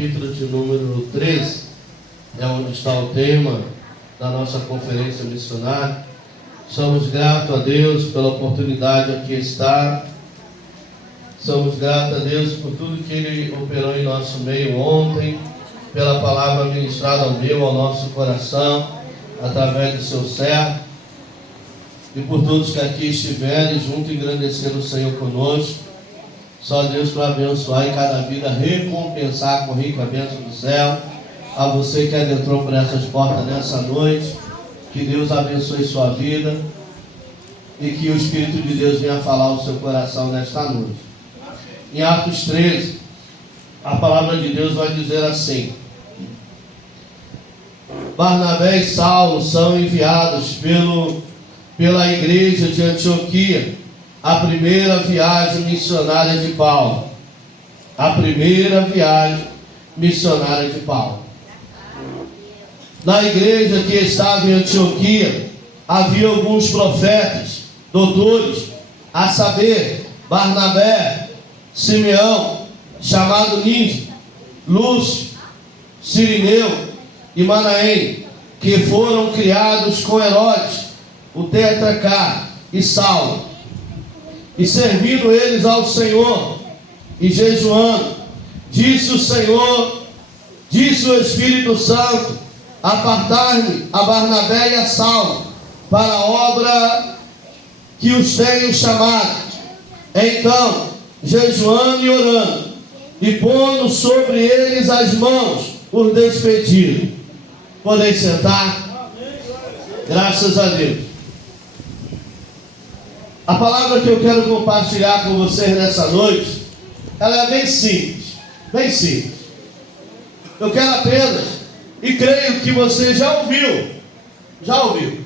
Capítulo de número 13 é onde está o tema da nossa conferência missionária. Somos gratos a Deus pela oportunidade aqui estar. Somos gratos a Deus por tudo que Ele operou em nosso meio ontem, pela palavra ministrada ao nosso coração, através do seu servo, e por todos que aqui estiverem junto, engrandecendo o Senhor conosco. Só Deus para abençoar em cada vida, recompensar com rica bênção do céu. A você que adentrou por essas portas nessa noite, que Deus abençoe sua vida e que o Espírito de Deus venha falar ao seu coração nesta noite. Em Atos 13, a palavra de Deus vai dizer assim: Barnabé e Saulo são enviados pela igreja de Antioquia, a primeira viagem missionária de Paulo. A primeira viagem missionária de Paulo. Na igreja que estava em Antioquia, havia alguns profetas, doutores, a saber, Barnabé, Simeão, chamado Níger, Lúcio, Cirineu e Manaém, que foram criados com Herodes, o tetrarca, e Saulo. E servindo eles ao Senhor, e jejuando, disse o Senhor, disse o Espírito Santo: apartar-me a Barnabé e a Saulo, para a obra que os tenho chamado. Então, jejuando e orando, e pondo sobre eles as mãos, os despediram. Podem sentar? Graças a Deus. A palavra que eu quero compartilhar com vocês nessa noite, ela é bem simples, bem simples. Eu quero apenas, e creio que você já ouviu,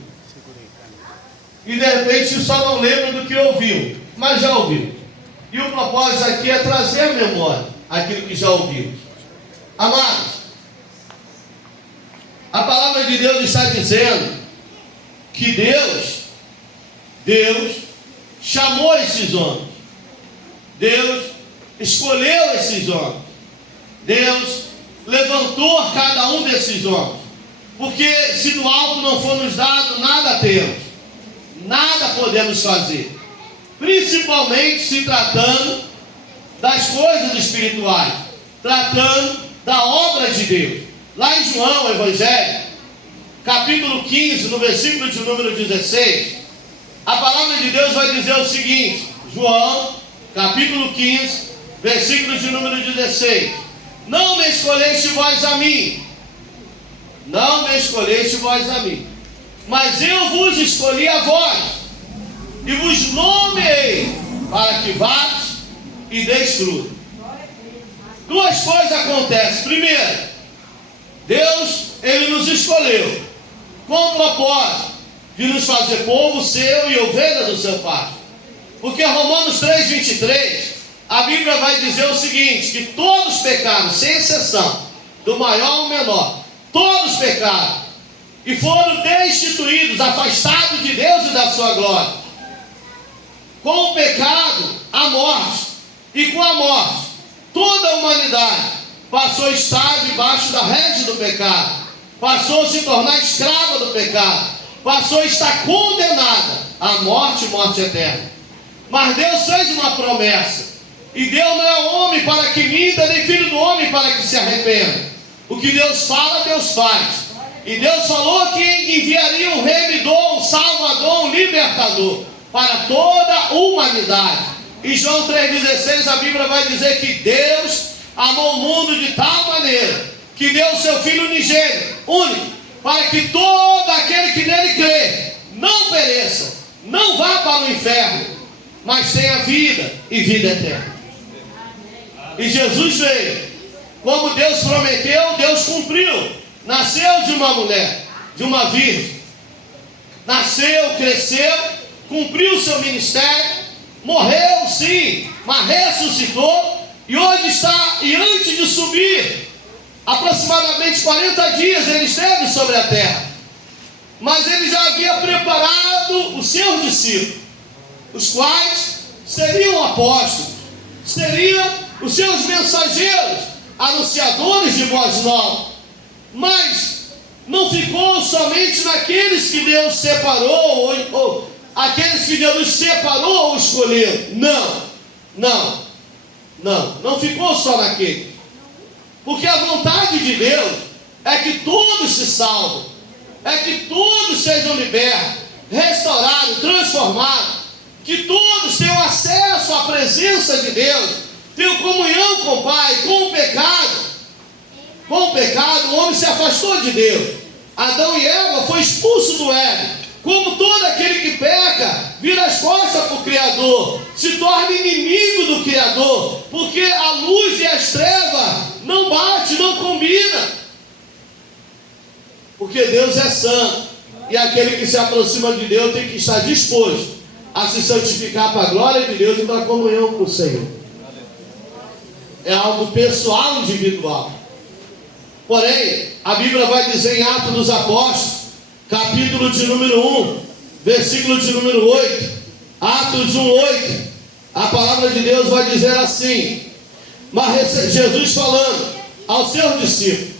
e de repente só não lembra do que ouviu, mas já ouviu. E o propósito aqui é trazer à memória aquilo que já ouvimos. Amados, a palavra de Deus está dizendo que Deus chamou esses homens. Deus escolheu esses homens. Deus levantou cada um desses homens. Porque se do alto não for nos dado, nada temos. Nada podemos fazer. Principalmente se tratando das coisas espirituais. Tratando da obra de Deus. Lá em João, Evangelho, capítulo 15, no versículo de número 16, a palavra de Deus vai dizer o seguinte: João, capítulo 15, versículo de número 16: não me escolheste vós a mim, não me escolheste vós a mim, mas eu vos escolhi a vós, e vos nomeei, para que vás e deis fruto. Duas coisas acontecem. Primeiro, Deus, Ele nos escolheu com o propósito de nos fazer povo seu e ovelha do seu Pai. Porque Romanos 3:23, a Bíblia vai dizer o seguinte: que todos pecaram, sem exceção, do maior ao menor, todos pecaram, e foram destituídos, afastados de Deus e da sua glória. Com o pecado, a morte, e com a morte, toda a humanidade passou a estar debaixo da rede do pecado, passou a se tornar escrava do pecado, passou a estar condenada à morte, morte eterna. Mas Deus fez uma promessa, e Deus não é homem para que minta, nem filho do homem para que se arrependa. O que Deus fala, Deus faz. E Deus falou que enviaria um remidor, um salvador, um libertador para toda a humanidade. Em João 3,16 a Bíblia vai dizer que Deus amou o mundo de tal maneira que deu o seu Filho unigênito, único, para que todo aquele que nele crê não pereça, não vá para o inferno, mas tenha vida e vida eterna. E Jesus veio, como Deus prometeu, Deus cumpriu. Nasceu de uma mulher, de uma virgem, nasceu, cresceu, cumpriu o seu ministério, morreu sim, mas ressuscitou, e hoje está, e antes de subir, aproximadamente 40 dias ele esteve sobre a terra, mas ele já havia preparado os seus discípulos, os quais seriam apóstolos, seriam os seus mensageiros, anunciadores de boas novas. Mas não ficou somente naqueles que Deus separou, ou aqueles que Deus separou ou escolheu. Não ficou só naquele. Porque a vontade de Deus é que todos se salvem, é que todos sejam libertos, restaurados, transformados, que todos tenham acesso à presença de Deus, tenham comunhão com o Pai. Com o pecado, o homem se afastou de Deus. Adão e Eva foram expulsos do Éden. Como todo aquele que peca, vira as costas para o Criador, se torna inimigo do Criador, porque a luz e as trevas não batem, não combinam. Porque Deus é santo, e aquele que se aproxima de Deus tem que estar disposto a se santificar para a glória de Deus e para a comunhão com o Senhor. É algo pessoal, individual. Porém, a Bíblia vai dizer em Atos dos Apóstolos, capítulo de número 1, versículo de número 8, Atos 1:8, a palavra de Deus vai dizer assim: mas Jesus falando aos seus discípulos,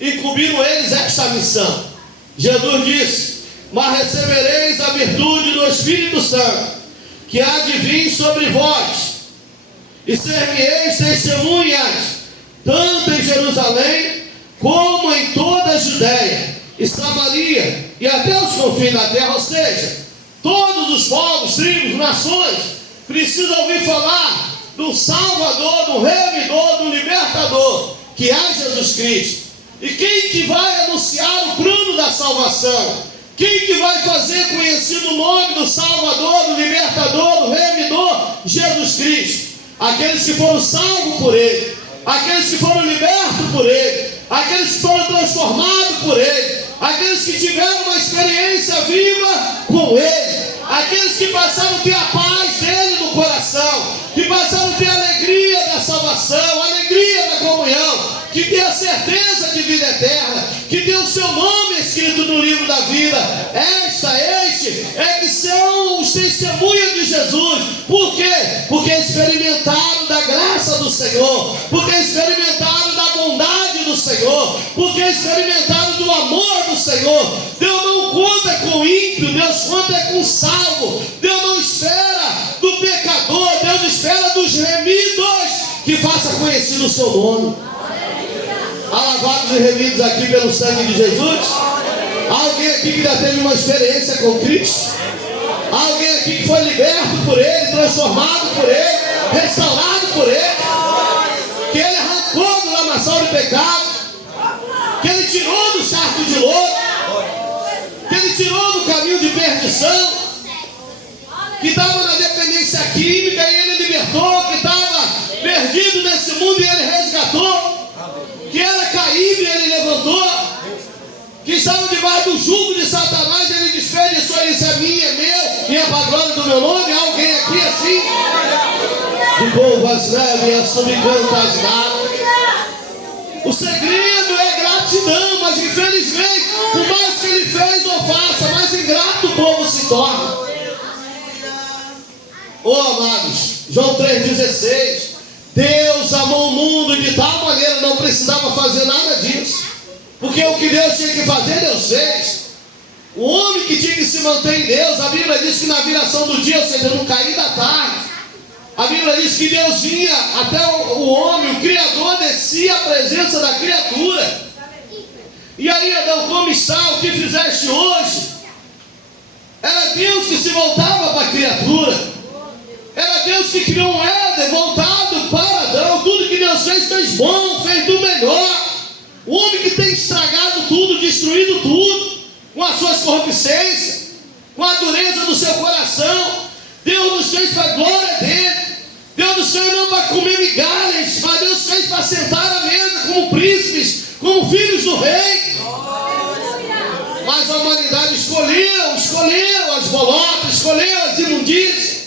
incumbiram eles esta missão. Jesus disse: mas recebereis a virtude do Espírito Santo, que há de vir sobre vós, e ser-me-eis testemunhas, tanto em Jerusalém, como em toda a Judéia e Samaria, e até os confins da terra. Ou seja, todos os povos, tribos, nações precisam ouvir falar do Salvador, do Remidor, do Libertador, que é Jesus Cristo. E quem que vai anunciar o plano da salvação? Quem que vai fazer conhecido o nome do Salvador, do Libertador, do Remidor? Jesus Cristo. Aqueles que foram salvos por Ele, aqueles que foram libertos por Ele, aqueles que foram transformados por Ele, aqueles que tiveram uma experiência viva com Ele, aqueles que passaram a ter a paz dEle no coração, que passaram a ter a alegria da salvação, a alegria da comunhão, que tem a certeza de vida eterna, que tem o seu nome escrito no livro da vida. Este é que são os testemunhos de Jesus. Por quê? Porque experimentaram da graça do Senhor, porque experimentaram da bondade do Senhor, porque experimentaram do amor do Senhor. Deus não conta com o ímpio, Deus conta com o salvo. Deus não espera do pecador, Deus espera dos remidos, que faça conhecido o seu nome. Há lavados e remidos aqui pelo sangue de Jesus? Há alguém aqui que já teve uma experiência com Cristo? Há alguém aqui que foi liberto por Ele, transformado por Ele, restaurado por Ele, que Ele arrancou do lamaçal do pecado, que Ele tirou do charco de lodo, que Ele tirou do caminho de perdição, que estava na dependência química e Ele libertou, que estava perdido nesse mundo e Ele resgatou, que era caído e Ele levantou, que estava debaixo do jugo de Satanás e Ele desperdiçou. Isso é minha, é meu, e é para a glória do meu nome. Há alguém aqui assim? De povo as leves, subicando as naves. O segredo é gratidão, mas infelizmente, por mais que Ele fez ou faça, mais ingrato o povo se torna. Oh, amados, João 3,16, Deus amou o mundo de tal maneira, não precisava fazer nada disso, porque o que Deus tinha que fazer, Deus fez. O homem que tinha que se manter em Deus, a Bíblia diz que na viração do dia, ou seja, no cair da tarde, a Bíblia diz que Deus vinha até o homem, o Criador descia à presença da criatura. E aí, Adão, como está? O que fizeste hoje? Era Deus que se voltava para a criatura. Era Deus que criou um Éden voltado para Adão. Tudo que Deus fez bom, fez do melhor. O homem que tem estragado tudo, destruído tudo, com as suas corrupçências, com a dureza do seu coração, Deus nos fez para a glória dele. Deus nos fez não para comer migalhas, mas Deus fez para sentar à mesa como príncipes, como filhos do rei. Mas a humanidade escolheu as bolotas, escolheu as imundícias,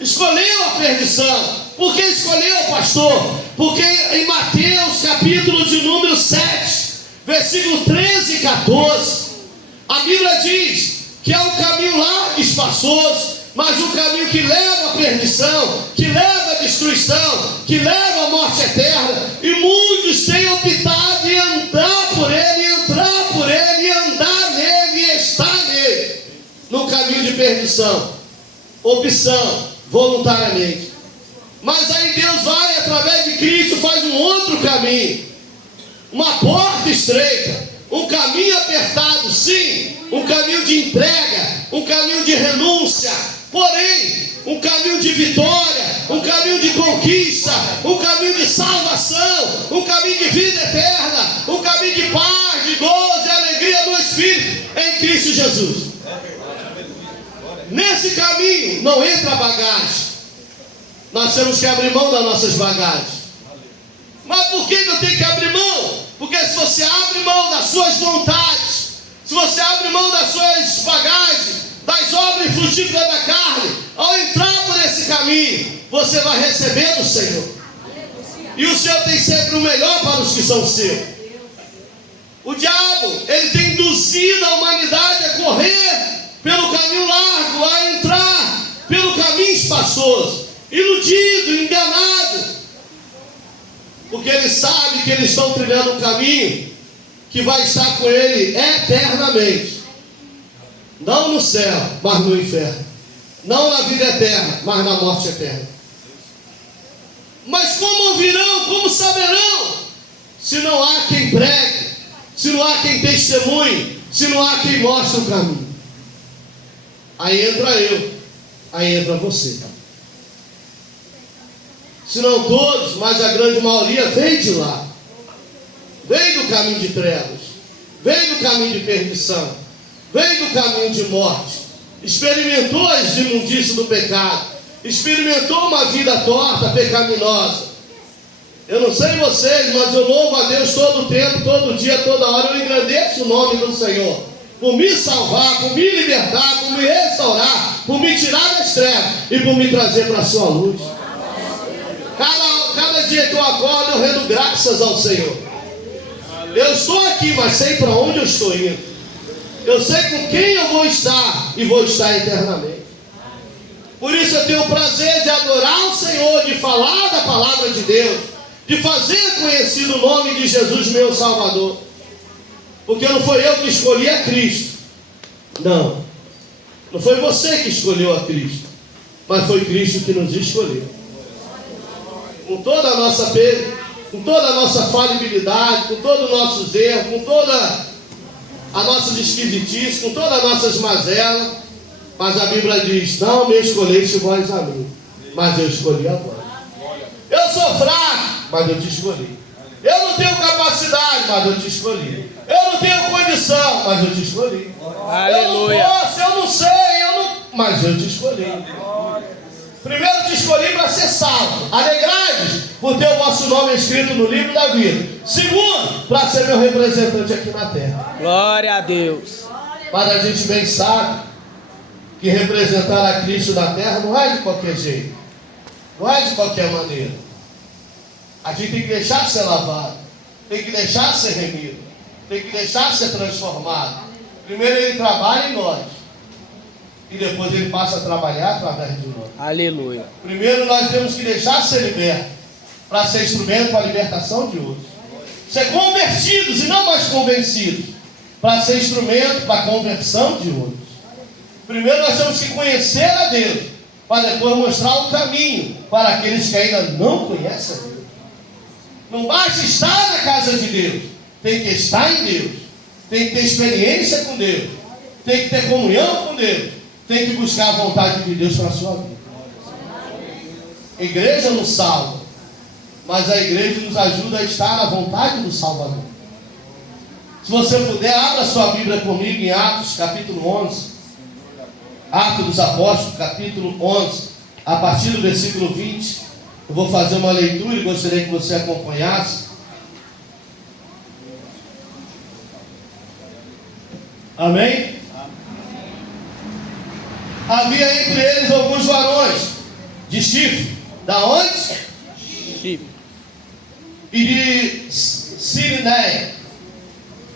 escolheu a perdição. Por que escolheu, pastor? Porque em Mateus capítulo de número 7, versículo 13 e 14, a Bíblia diz que é um caminho largo e espaçoso, mas um caminho que leva à perdição, que leva à destruição, que leva à morte eterna. E muitos têm optado em andar por ele, entrar por ele, andar nele e estar nele, no caminho de perdição. Opção, voluntariamente. Mas aí Deus vai, através de Cristo, faz um outro caminho, uma porta estreita, um caminho apertado, sim, um caminho de entrega, um caminho de renúncia, porém, um caminho de vitória, um caminho de conquista, um caminho de salvação, um caminho de vida eterna, um caminho de paz, de gozo e alegria no Espírito, em Cristo Jesus. Nesse caminho não entra bagagem. Nós temos que abrir mão das nossas bagagens. Mas por que eu tenho que abrir mão? Porque se você abre mão das suas vontades, se você abre mão das suas bagagens, das obras frutíferas da carne, ao entrar por esse caminho, você vai receber do Senhor. E o Senhor tem sempre o melhor para os que são seus. O diabo, ele tem induzido a humanidade a correr pelo caminho largo, a entrar pelo caminho espaçoso, iludido, enganado, porque ele sabe que eles estão trilhando um caminho que vai estar com ele eternamente, não no céu, mas no inferno, não na vida eterna, mas na morte eterna. Mas como ouvirão, como saberão, se não há quem pregue, se não há quem testemunhe, se não há quem mostre o caminho? Aí entra eu, aí entra você. Se não todos, mas a grande maioria vem de lá, vem do caminho de trevas, vem do caminho de perdição, vem do caminho de morte, experimentou as imundícias do pecado, experimentou uma vida torta, pecaminosa. Eu não sei vocês, mas eu louvo a Deus todo o tempo, todo dia, toda hora. Eu engrandeço o nome do Senhor por me salvar, por me libertar, por me restaurar, por me tirar das trevas e por me trazer para a sua luz. Cada dia que eu acordo, eu rendo graças ao Senhor. Eu estou aqui, mas sei para onde eu estou indo. Eu sei com quem eu vou estar e vou estar eternamente. Por isso eu tenho o prazer de adorar o Senhor, de falar da palavra de Deus, de fazer conhecido o nome de Jesus, meu Salvador. Porque não foi eu que escolhi a Cristo. Não foi você que escolheu a Cristo, mas foi Cristo que nos escolheu. Com toda a nossa com toda a nossa falibilidade, com todos os nossos erros, com toda a nossa esquisitice, com todas as nossas mazelas, mas a Bíblia diz: não me escolheste vós a mim, mas eu escolhi a vós. Eu sou fraco, mas eu te escolhi. Eu não tenho capacidade, mas eu te escolhi. Eu não tenho condição, mas eu te escolhi. Aleluia. Eu não posso, eu não sei, mas eu te escolhi. Primeiro te escolhi para ser salvo. Alegrai-vos por ter o vosso nome escrito no livro da vida. Segundo, para ser meu representante aqui na terra. Glória a Deus. Mas a gente bem sabe que representar a Cristo na terra não é de qualquer jeito, não é de qualquer maneira. A gente tem que deixar de ser lavado, tem que deixar de ser remido, tem que deixar de ser transformado. Primeiro ele trabalha em nós, e depois ele passa a trabalhar através de nós. Aleluia. Primeiro nós temos que deixar de ser libertos, para ser instrumento para a libertação de outros. Ser convertidos e não mais convencidos, para ser instrumento para a conversão de outros. Primeiro nós temos que conhecer a Deus, para depois mostrar o caminho para aqueles que ainda não conhecem a Deus. Não basta estar na casa de Deus, tem que estar em Deus, tem que ter experiência com Deus, tem que ter comunhão com Deus, tem que buscar a vontade de Deus para a sua vida. A igreja nos salva, mas a igreja nos ajuda a estar na vontade do Salvador. Se você puder, abra sua Bíblia comigo em Atos capítulo 11. Atos dos Apóstolos, capítulo 11, a partir do versículo 20. Eu vou fazer uma leitura e gostaria que você acompanhasse. Amém? Havia entre eles alguns varões de Chipre. Da onde? Chipre. E de Sirinéia,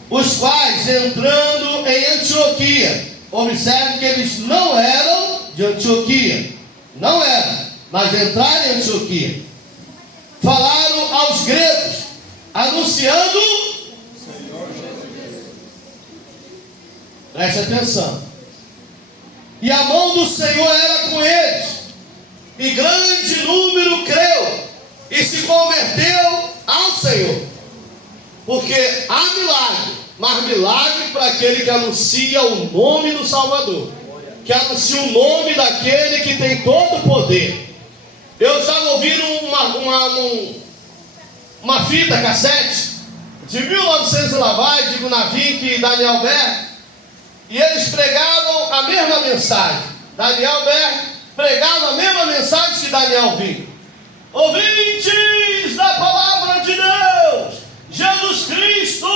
os quais, entrando em Antioquia, observe que eles não eram de Antioquia. Não era, mas entraram em Antioquia. Falaram aos gregos, anunciando. Preste atenção. E a mão do Senhor era com eles, e grande número creu e se converteu ao Senhor. Porque há milagre, mas milagre para aquele que anuncia o nome do Salvador, que anuncia o nome daquele que tem todo o poder. Eu estava ouvindo uma fita cassete de 1900 e lá vai, de Gunavik e Daniel Berg, e eles pregavam a mesma mensagem. Daniel Berg pregava a mesma mensagem que Daniel Vinho. Ouvintes da palavra de Deus, Jesus Cristo,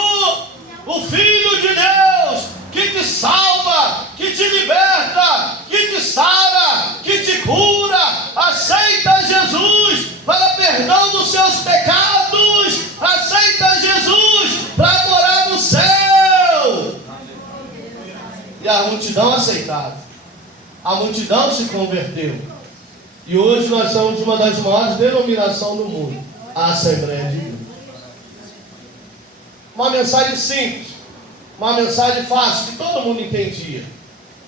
o Filho de Deus, que te salva, que te liberta, que te sara, que te cura. Aceita Jesus para perdão dos seus pecados. Aceita Jesus para morar no céu. E a multidão aceitava. A multidão se converteu. E hoje nós somos uma das maiores denominações do mundo, a Assembleia de Deus. Uma mensagem simples, uma mensagem fácil, que todo mundo entendia,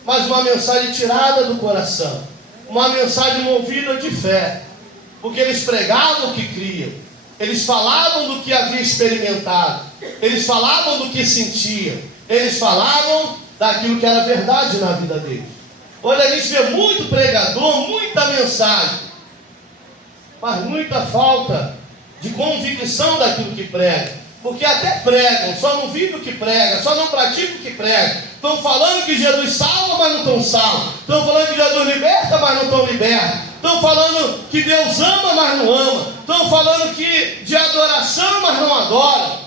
mas uma mensagem tirada do coração, uma mensagem movida de fé, porque eles pregavam o que criam, eles falavam do que havia experimentado, eles falavam do que sentiam, eles falavam daquilo que era verdade na vida deles. Olha, a gente vê muito pregador, muita mensagem, mas muita falta de convicção daquilo que prega. Porque até pregam, só não vivem o que prega, só não praticam o que prega. Estão falando que Jesus salva, mas não estão salvos. Estão falando que Jesus liberta, mas não estão libertos. Estão falando que Deus ama, mas não ama. Estão falando que de adoração, mas não adoram.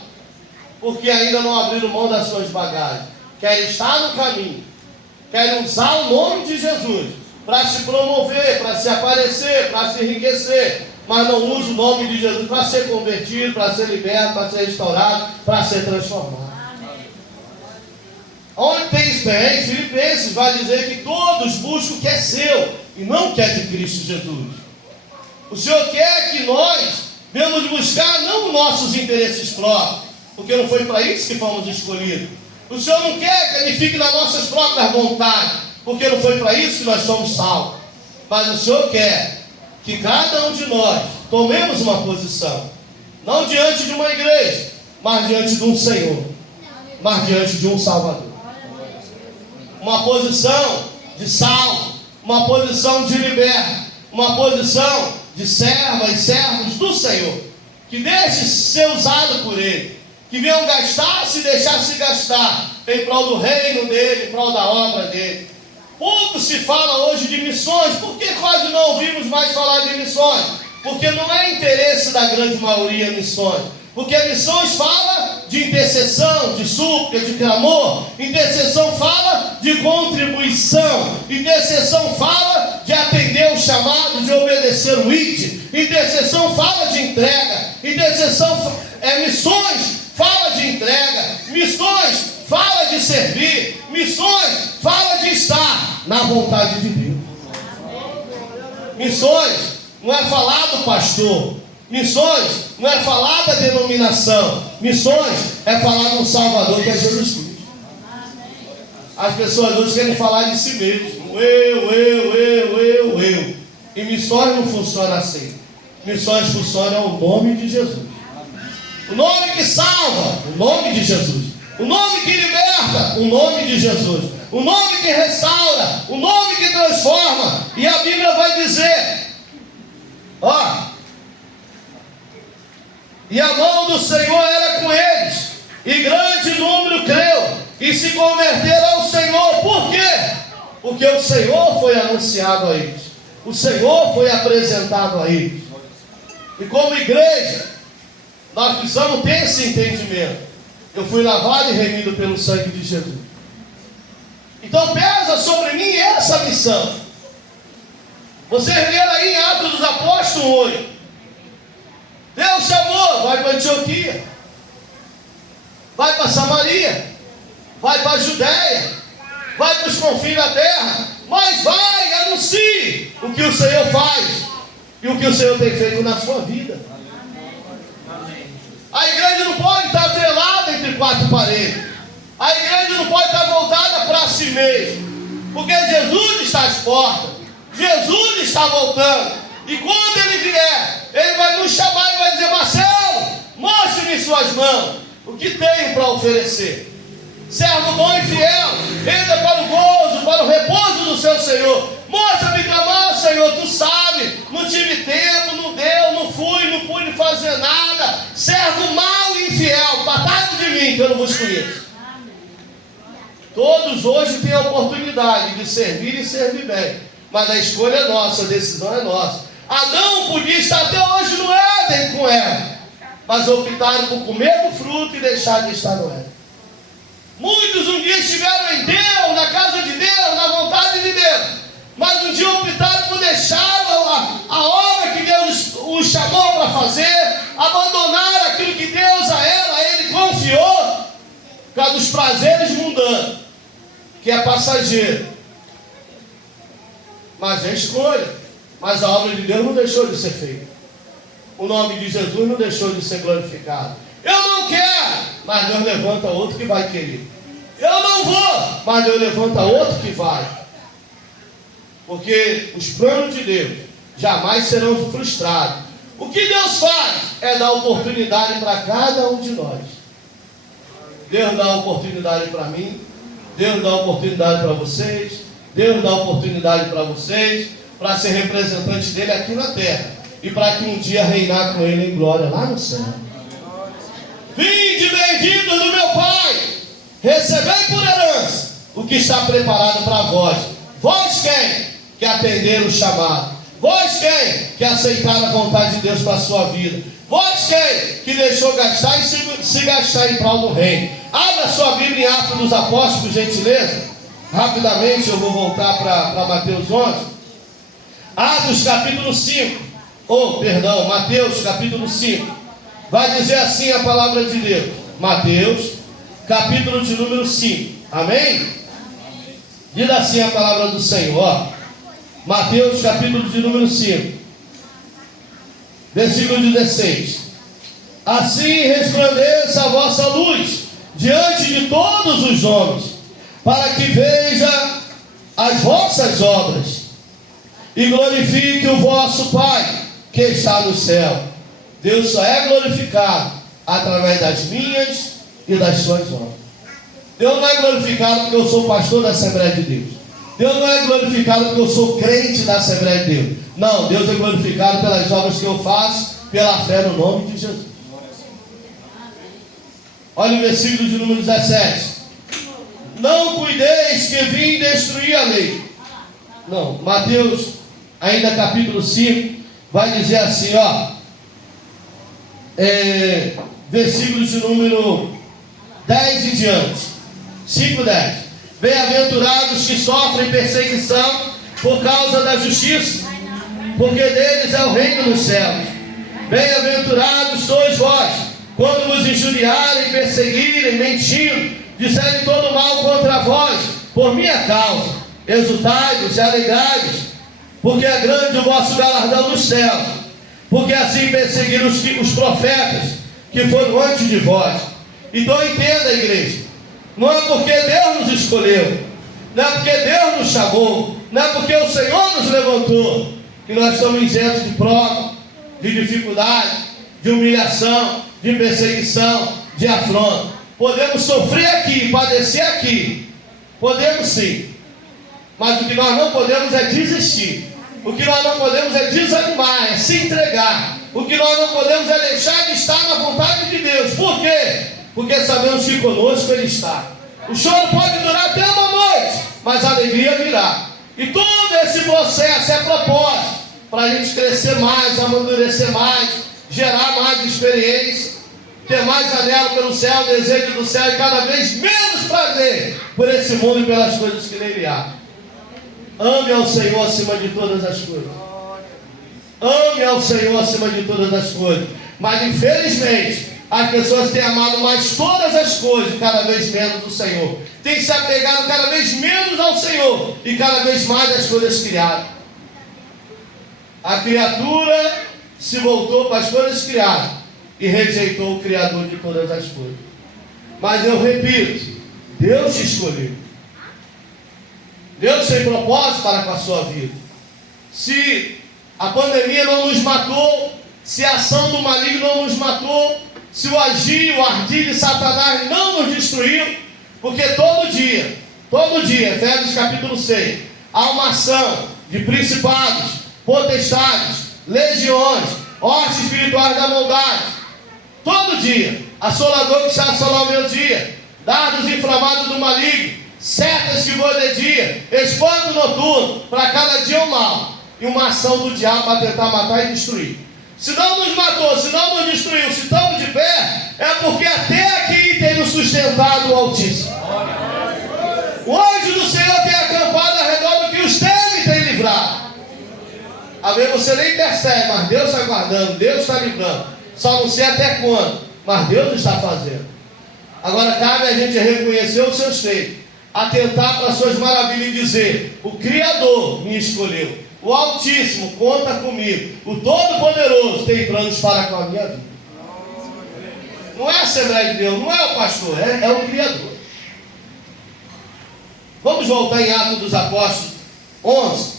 Porque ainda não abriram mão das suas bagagens. Querem estar no caminho. Querem usar o nome de Jesus para se promover, para se aparecer, para se enriquecer. Mas não usa o nome de Jesus para ser convertido, para ser liberto, para ser restaurado, para ser transformado. Amém. Onde tem em Filipenses vai dizer que todos buscam o que é seu e não o que é de Cristo Jesus. O Senhor quer que nós venhamos buscar não os nossos interesses próprios, porque não foi para isso que fomos escolhidos. O Senhor não quer que ele fique nas nossas próprias vontades, porque não foi para isso que nós somos salvos. Mas o Senhor quer que cada um de nós tomemos uma posição, não diante de uma igreja, mas diante de um Senhor, mas diante de um Salvador. Uma posição de salvo, uma posição de liberto, uma posição de servas e servos do Senhor, que deixe ser usado por Ele, que venham gastar, se deixar se gastar em prol do reino dele, em prol da obra dele. Pouco se fala hoje de missões. Por que quase não ouvimos mais falar de missões? Porque não é interesse da grande maioria missões. Porque missões fala de intercessão, de súplica, de clamor. Intercessão fala de contribuição. Intercessão fala de atender o chamado, de obedecer o ID. Intercessão fala de entrega. Missões fala de entrega. Missões fala de servir. Missões fala de estar na vontade de Deus. Missões não é falar do pastor. Missões não é falar da denominação. Missões é falar do Salvador, que é Jesus Cristo. As pessoas hoje querem falar de si mesmo. Eu. E missões não funciona assim. Missões funcionam no nome de Jesus. O nome que salva, o nome de Jesus. O nome que liberta, o nome de Jesus. O nome que restaura, o nome que transforma. E a Bíblia vai dizer, e a mão do Senhor era com eles, e grande número creu, e se converteram ao Senhor. Por quê? Porque o Senhor foi anunciado a eles, o Senhor foi apresentado a eles. E como igreja, nós precisamos ter esse entendimento. Eu fui lavado e remido pelo sangue de Jesus. Então pesa sobre mim essa missão. Vocês leram aí em Atos dos Apóstolos 8. Deus chamou, vai para Antioquia, vai para Samaria, vai para a Judéia, vai para os confins da terra, mas vai anuncie o que o Senhor faz e o que o Senhor tem feito na sua vida. A igreja não pode estar atrelada entre quatro paredes. A igreja não pode estar voltada para si mesma. Porque Jesus está às portas. Jesus está voltando. E quando Ele vier, Ele vai nos chamar e vai dizer: Marcelo, mostre-me suas mãos. O que tenho para oferecer? Servo bom e fiel, entra para o gozo, para o repouso do seu Senhor. Mostra-me clamar, Senhor, tu sabe, não tive tempo, não deu, não fui, não pude fazer nada. Servo mau e infiel, apartai de mim, que eu não vos conheço. Todos hoje têm a oportunidade de servir e servir bem, mas a escolha é nossa, a decisão é nossa. Adão podia estar até hoje no Éden com Eva, mas optaram por comer do fruto e deixar de estar no Éden. Muitos um dia estiveram em Deus, na casa de Deus, na vontade de Deus, mas um dia optaram por deixar a obra que Deus os chamou para fazer, abandonar aquilo que Deus a ele confiou, por causa dos prazeres mundanos, que é passageiro. Mas é escolha. Mas a obra de Deus não deixou de ser feita. O nome de Jesus não deixou de ser glorificado. Eu não quero, mas Deus levanta outro que vai querer. Eu não vou, mas Deus levanta outro que vai. Porque os planos de Deus jamais serão frustrados. O que Deus faz é dar oportunidade para cada um de nós. Deus dá oportunidade para mim, Deus dá oportunidade para vocês, Deus dá oportunidade para vocês, para ser representante dele aqui na terra, e para que um dia reinar com ele em glória lá no céu. Vinde benditos do meu Pai, recebei por herança o que está preparado para vós. Vós quem? Que atenderam o chamado. Vós quem? Que aceitaram a vontade de Deus para a sua vida. Vós quem? Que deixou gastar e se gastar em prol do reino. Abra sua Bíblia em Atos dos Apóstolos, por gentileza. Rapidamente eu vou voltar para Mateus 11. Atos capítulo 5. Mateus capítulo 5. Vai dizer assim a palavra de Deus. Mateus capítulo de número 5. Amém? Diz assim a palavra do Senhor. Mateus capítulo de número 5. Versículo 16. Assim resplandeça a vossa luz diante de todos os homens, para que veja as vossas obras e glorifique o vosso Pai que está no céu. Deus só é glorificado através das minhas e das suas obras. Deus não é glorificado porque eu sou pastor da Assembleia de Deus. Deus não é glorificado porque eu sou crente da Assembleia de Deus. Não, Deus é glorificado pelas obras que eu faço, pela fé no nome de Jesus. Olha o versículo de número 17. Não cuideis que vim destruir a lei. Não, Mateus, ainda capítulo 5, vai dizer assim, versículo de número 10 e diante. 5:10. Bem-aventurados que sofrem perseguição por causa da justiça, porque deles é o reino dos céus. Bem-aventurados sois vós, quando vos injuriarem, perseguirem, mentindo, disserem todo mal contra vós, por minha causa. Exultai-vos e alegrai-vos, porque é grande o vosso galardão nos céus, porque assim perseguiram os profetas que foram antes de vós. Então entenda, igreja, não é porque Deus nos escolheu, não é porque Deus nos chamou, não é porque o Senhor nos levantou, que nós estamos isentos de prova, de dificuldade, de humilhação, de perseguição, de afronta. Podemos sofrer aqui, padecer aqui, podemos sim, mas o que nós não podemos é desistir. O que nós não podemos é desanimar, é se entregar. O que nós não podemos é deixar de estar na vontade de Deus. Por quê? Porque sabemos que conosco Ele está. O choro pode durar até uma noite, mas a alegria virá. E todo esse processo é propósito para a gente crescer mais, amadurecer mais, gerar mais experiência, ter mais anelo pelo céu, desejo do céu e cada vez menos prazer por esse mundo e pelas coisas que nele há. Ame ao Senhor acima de todas as coisas. Ame ao Senhor acima de todas as coisas. Mas infelizmente, as pessoas têm amado mais todas as coisas, cada vez menos o Senhor. Têm se apegado cada vez menos ao Senhor e cada vez mais às coisas criadas. A criatura se voltou para as coisas criadas e rejeitou o Criador de todas as coisas. Mas eu repito, Deus te escolheu. Deus tem propósito para com a sua vida. Se a pandemia não nos matou, se a ação do maligno não nos matou, se o agir, o ardir de Satanás não nos destruiu, porque todo dia, Efésios capítulo 6, há uma ação de principados, potestades, legiões, hostes espirituais da maldade. Todo dia, assolador que se assolar o meu dia, dardos inflamados do maligno, setas que voam de dia, espanto noturno, para cada dia um mal, e uma ação do diabo para tentar matar e destruir. Se não nos matou, se não nos destruiu, se estamos de pé, é porque até aqui tem nos sustentado o Altíssimo. O anjo do Senhor tem acampado ao redor do que os teme tem livrado. Às vezes você nem percebe, mas Deus está guardando, Deus está livrando. Só não sei até quando, mas Deus está fazendo. Agora cabe a gente reconhecer os seus feitos, atentar para as suas maravilhas e dizer: o Criador me escolheu, o Altíssimo conta comigo, o Todo-Poderoso tem planos para com a minha vida. Não é a Assembleia de Deus, não é o pastor, é o Criador. Vamos voltar em Atos dos Apóstolos 11,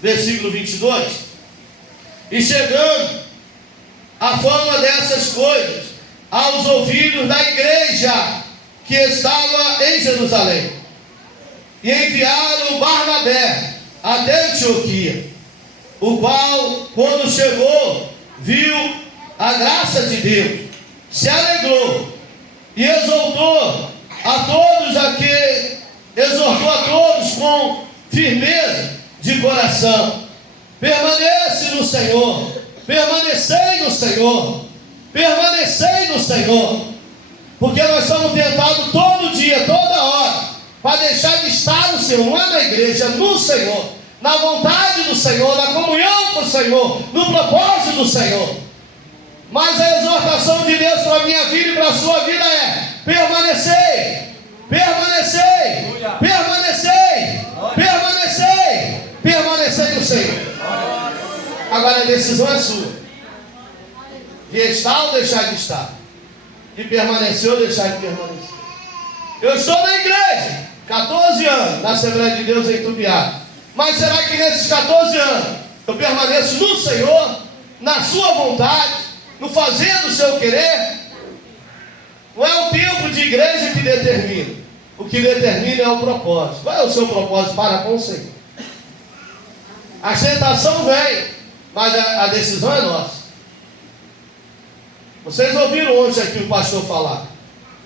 versículo 22. E chegando a fama dessas coisas aos ouvidos da igreja que estava em Jerusalém, e enviaram Barnabé até Antioquia, o qual, quando chegou, viu a graça de Deus, se alegrou e exortou a todos com firmeza de coração: permanece no Senhor, permanecei no Senhor, permanecei no Senhor, porque nós somos tentados todo dia, toda hora, para deixar de estar no Senhor, não é na igreja, no Senhor, na vontade do Senhor, na comunhão com o Senhor, no propósito do Senhor. Mas a exortação de Deus para a minha vida e para a sua vida é: permanecei, permanecei, permanecei, permanecei, permanecei no Senhor. Agora a decisão é sua, de estar ou deixar de estar, de permanecer ou deixar de permanecer. Eu estou na igreja 14 anos, na Assembleia de Deus em Tubiá, mas será que nesses 14 anos eu permaneço no Senhor, na sua vontade, no fazer do seu querer? Não é o tempo de igreja que determina, o que determina é o propósito. Qual é o seu propósito para com o Senhor? A tentação vem, mas a decisão é nossa. Vocês ouviram ontem aqui o pastor falar.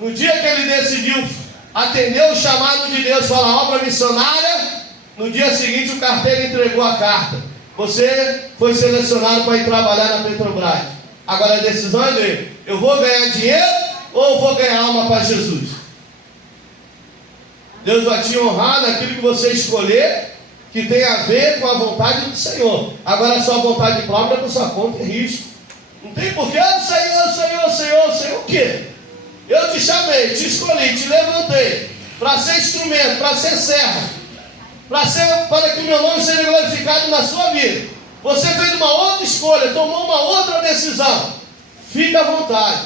No dia que ele decidiu atender o chamado de Deus para a obra missionária, no dia seguinte o carteiro entregou a carta: você foi selecionado para ir trabalhar na Petrobras. Agora a decisão é dele: eu vou ganhar dinheiro ou eu vou ganhar alma para Jesus? Deus vai te honrar naquilo que você escolher, que tem a ver com a vontade do Senhor. Agora a sua vontade própria é por sua conta e risco. Não tem porquê. Senhor, o quê? Eu te chamei, te escolhi, te levantei para ser instrumento, para ser servo, para que o meu nome seja glorificado na sua vida. Você fez uma outra escolha, tomou uma outra decisão. Fique à vontade,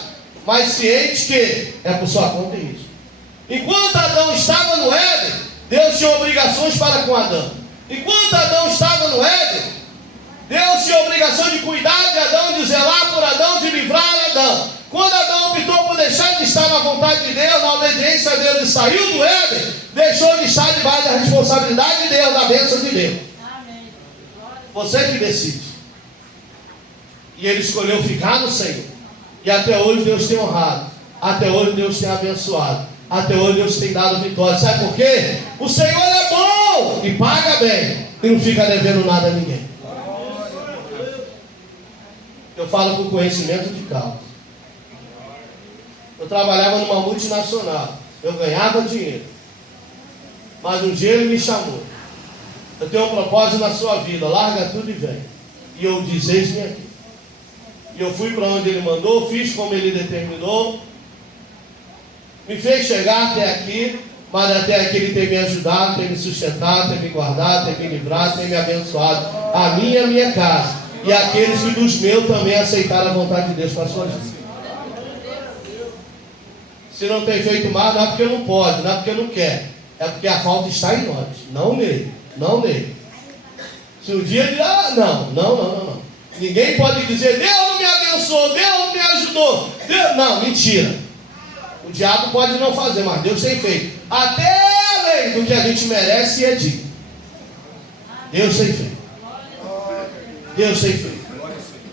mas ciente que é por sua conta e risco. Enquanto Adão estava no Éden, Deus tinha obrigações para com Adão. Enquanto Adão estava no Éden, Deus tinha a obrigação de cuidar de Adão, de zelar por Adão, de livrar Adão. Quando Adão optou por deixar de estar na vontade de Deus, na obediência a Deus, e saiu do Éden, deixou de estar debaixo da responsabilidade de Deus, da bênção de Deus. Amém. Você que decide. E ele escolheu ficar no Senhor. E até hoje Deus tem honrado. Até hoje Deus tem abençoado. Até hoje Deus tem dado vitória. Sabe por quê? O Senhor é bom e paga bem, e não fica devendo nada a ninguém. Eu falo com conhecimento de causa. Eu trabalhava numa multinacional, eu ganhava dinheiro, mas um dia ele me chamou: eu tenho um propósito na sua vida, larga tudo e vem. E eu disse: eis-me aqui. E E eu fui para onde Ele mandou, fiz como Ele determinou. Me fez chegar até aqui, mas até aqui Ele tem me ajudado, tem me sustentado, tem me guardado, tem me livrado, tem me abençoado. A mim e a minha casa. E aqueles que dos meus também aceitaram a vontade de Deus para a sua vida. Se não tem feito mais, não é porque não pode, não é porque não quer. É porque a falta está em nós, não nele, não nele. Se um dia ele não. Ninguém pode dizer, Deus não me abençoou, Deus não me ajudou. Deus... Não, mentira. O diabo pode não fazer, mas Deus tem feito. Até além do que a gente merece e é digno. Deus tem feito. Deus tem feito.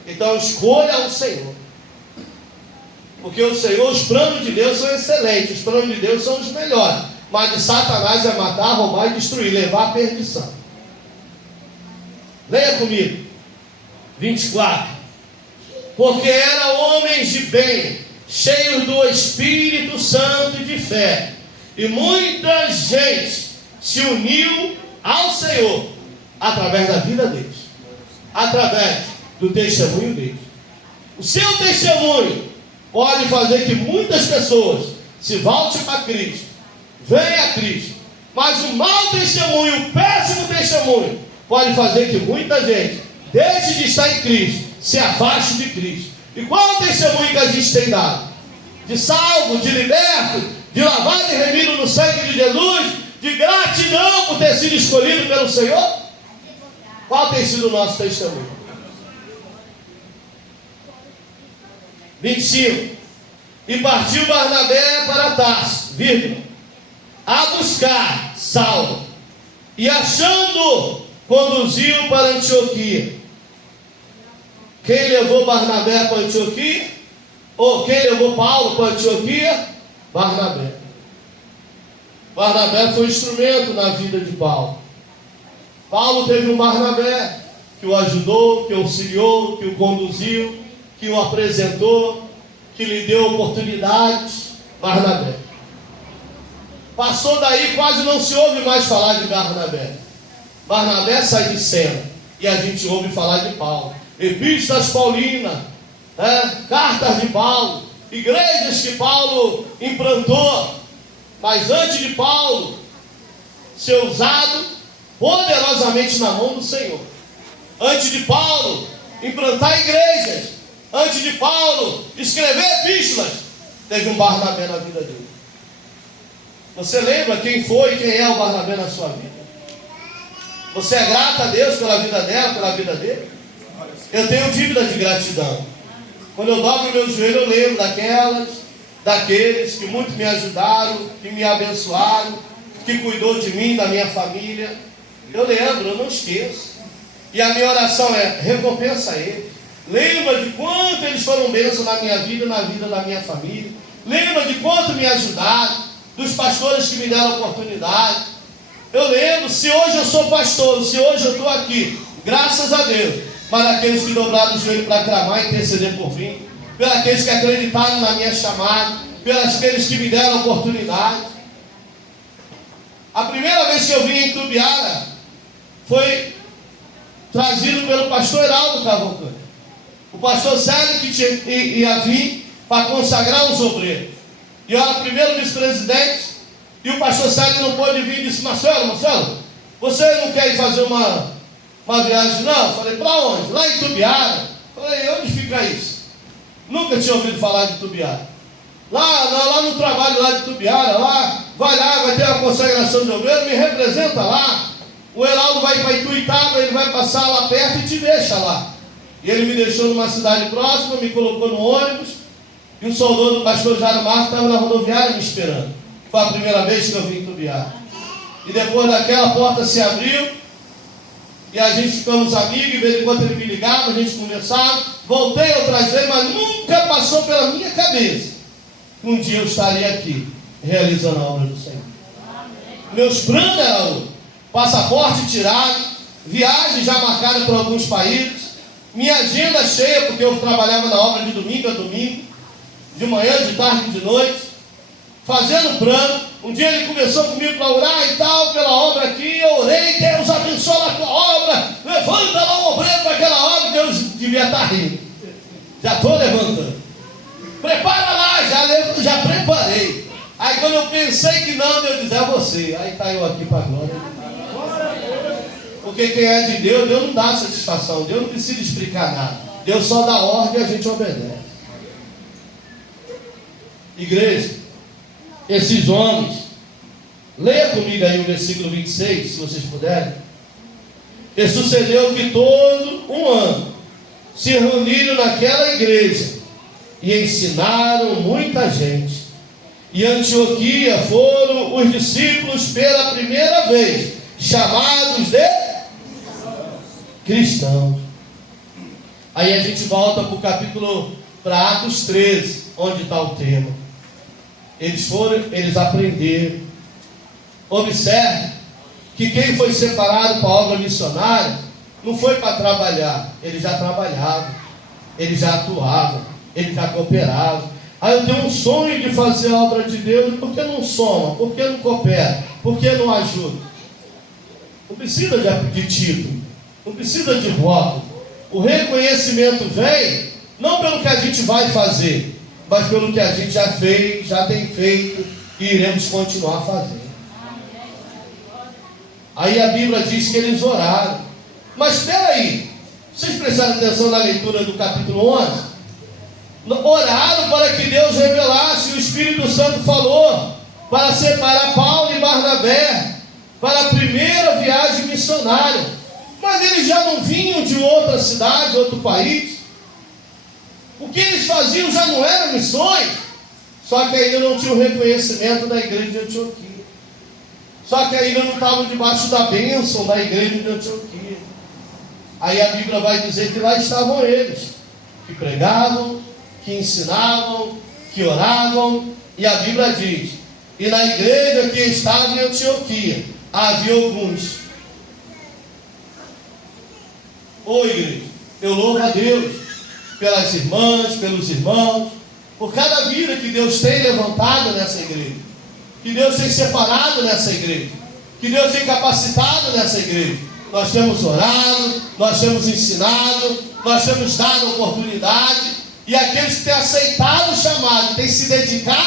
Então escolha o Senhor. Porque o Senhor, os planos de Deus são excelentes, os planos de Deus são os melhores. Mas de Satanás é matar, roubar e destruir, levar à perdição. Leia comigo. 24. Porque eram homens de bem, cheios do Espírito Santo e de fé. E muita gente se uniu ao Senhor através da vida deles. Através do testemunho deles. O seu testemunho pode fazer que muitas pessoas se voltem para Cristo, venham a Cristo. Mas o mau testemunho, o péssimo testemunho, pode fazer que muita gente deixe de estar em Cristo, se afaste de Cristo. E qual é o testemunho que a gente tem dado? De salvo, de liberto, de lavado e remido no sangue de Jesus, de gratidão por ter sido escolhido pelo Senhor? Qual tem sido o nosso testemunho? 25. E partiu Barnabé para Tarso, a buscar Saulo. E achando, conduziu para Antioquia. Quem levou Barnabé para Antioquia? Ou quem levou Paulo para Antioquia? Barnabé. Barnabé foi instrumento na vida de Paulo. Paulo teve um Barnabé que o ajudou, que o auxiliou, que o conduziu, que o apresentou, que lhe deu oportunidades. Barnabé. Passou daí, quase não se ouve mais falar de Barnabé. Barnabé sai de cena e a gente ouve falar de Paulo. Epístolas paulinas, cartas de Paulo, igrejas que Paulo implantou. Mas antes de Paulo ser usado poderosamente na mão do Senhor, antes de Paulo implantar igrejas, antes de Paulo escrever epístolas, teve um Barnabé na vida dele. Você lembra quem foi e quem é o Barnabé na sua vida? Você é grato a Deus pela vida dela, pela vida dele? Eu tenho dívida de gratidão. Quando eu dobro meu joelho, eu lembro daqueles que muito me ajudaram, que me abençoaram, que cuidou de mim, da minha família. Eu lembro, eu não esqueço. E a minha oração é: recompensa eles. Lembra de quanto eles foram bênção na minha vida e na vida da minha família. Lembra de quanto me ajudaram, dos pastores que me deram oportunidade. Eu lembro, se hoje eu sou pastor, se hoje eu estou aqui, graças a Deus, mas aqueles que dobraram o joelho para clamar e interceder por mim, pelos aqueles que acreditaram na minha chamada, pelos aqueles que me deram oportunidade. A primeira vez que eu vim em Tubiara foi trazido pelo pastor Heraldo Cavalcante. O pastor Célio que ia vir para consagrar os obreiros. E eu era o primeiro vice-presidente, e o pastor Célio não pôde vir e disse: Marcelo, você não quer ir fazer uma viagem? Não. Falei: para onde? Lá em Tubiara. Falei: onde fica isso? Nunca tinha ouvido falar de Tubiara. Lá no trabalho lá de Tubiara, vai ter a consagração de obreiro, me representa lá. O Heraldo vai para Ituiutaba, ele vai passar lá perto e te deixa lá. E ele me deixou numa cidade próxima, me colocou no ônibus, e o soldado do pastor Jairo Marcos estava na rodoviária me esperando. Foi a primeira vez que eu vim em Tubiara. E depois daquela, a porta se abriu, e a gente ficamos amigos, e de vez em quando ele me ligava, a gente conversava. Voltei outras vezes, mas nunca passou pela minha cabeça que um dia eu estaria aqui, realizando a obra do Senhor. Meus planos eram passaporte tirado, viagem já marcada para alguns países, minha agenda cheia, porque eu trabalhava na obra de domingo a domingo, de manhã, de tarde e de noite, fazendo plano. Um dia ele começou comigo para orar e tal, pela obra aqui. Eu orei: Deus abençoa a tua obra, levanta lá um obreiro para aquela obra. Deus devia estar rindo. Já estou levantando. Prepara lá, já preparei. Aí quando eu pensei que não, Deus diz, é você. Aí está eu aqui para a glória. Porque quem é de Deus, Deus não dá satisfação. Deus não precisa explicar nada. Deus só dá ordem e a gente obedece. Igreja, esses homens, leia comigo aí o versículo 26, se vocês puderem. E sucedeu que todo um ano se reuniram naquela igreja e ensinaram muita gente. E Antioquia foram os discípulos pela primeira vez chamados de cristãos. Aí a gente volta para o capítulo, para Atos 13, onde está o tema. Eles aprenderam. Observe que quem foi separado para a obra missionária não foi para trabalhar, eles já trabalhavam, eles já atuavam, eles já cooperavam. Aí eu tenho um sonho de fazer a obra de Deus, por que não soma? Por que não coopera? Por que não ajuda? Não precisa de título, não precisa de voto. O reconhecimento vem não pelo que a gente vai fazer, mas pelo que a gente já fez, já tem feito e iremos continuar fazendo. Aí a Bíblia diz que eles oraram. Mas espera aí, vocês prestaram atenção na leitura do capítulo 11? Oraram para que Deus revelasse, o Espírito Santo falou, para separar Paulo e Barnabé, para a primeira viagem missionária. Mas eles já não vinham de outra cidade, outro país. O que eles faziam já não eram missões, só que ainda não tinha o reconhecimento da igreja de Antioquia. Só que ainda não estavam debaixo da bênção da igreja de Antioquia. Aí a Bíblia vai dizer que lá estavam eles, que pregavam, que ensinavam, que oravam. E a Bíblia diz, e na igreja que estava em Antioquia, havia alguns. Ô igreja, eu louvo a Deus pelas irmãs, pelos irmãos, por cada vida que Deus tem levantado nessa igreja, que Deus tem separado nessa igreja, que Deus tem capacitado nessa igreja. Nós temos orado, nós temos ensinado, nós temos dado oportunidade, e aqueles que têm aceitado o chamado, têm se dedicado